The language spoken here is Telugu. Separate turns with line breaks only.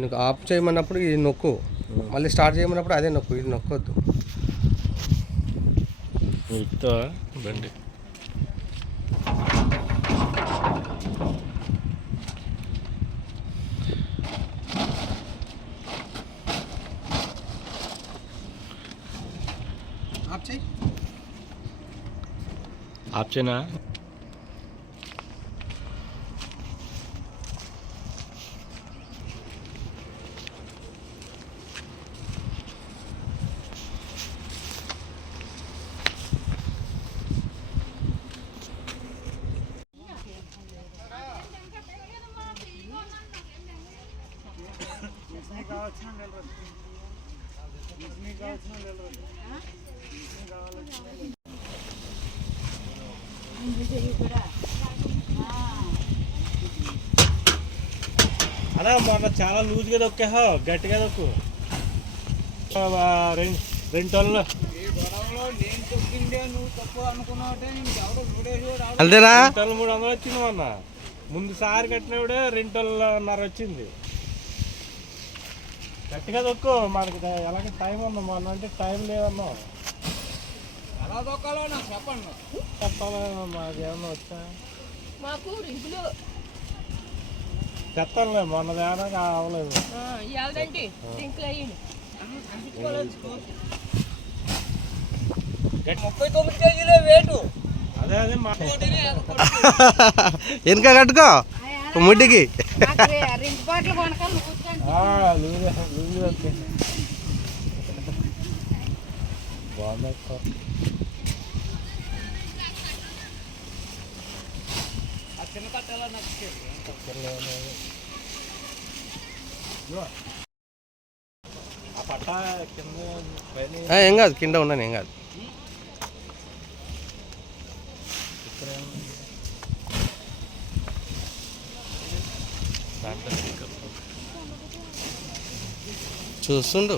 నీకు ఆఫ్ చేయమన్నప్పుడు ఇది నొక్కు. మళ్ళీ స్టార్ట్ చేయమన్నప్పుడు అదే నొక్కు ఇది నొక్కొద్దు.
బండి.
ఆఫ్ చేయి.
అలా మొన్న చాలా లూజ్గా దొక్కా గట్టిగా దొక్కు. రెండు టన్నులు.
అంతేనా?
టన్నులు మూడు వందలు వచ్చింది మొన్న. ముందు సారి కట్టినప్పుడే రెండు టన్నులన్నర వచ్చింది. గట్టిగా దొక్కు మనకి ఎలాగ టైం ఉందా? మొన్న అంటే టైం లేదన్నా. చెప్పాలి మాకు ఏమన్నా వచ్చా?
మాకు రింగులు
చెత్తంలే
ఇవ్వాలండి రింకులు అయ్యింది
ముప్పై తొమ్మిది కేజీలే వేటు
అదే అదే మా
వెనక కట్టుకో. ముడ్డికి. ఏం కాదు కింద ఉన్నాను ఏం కాదు. చూస్తుండు.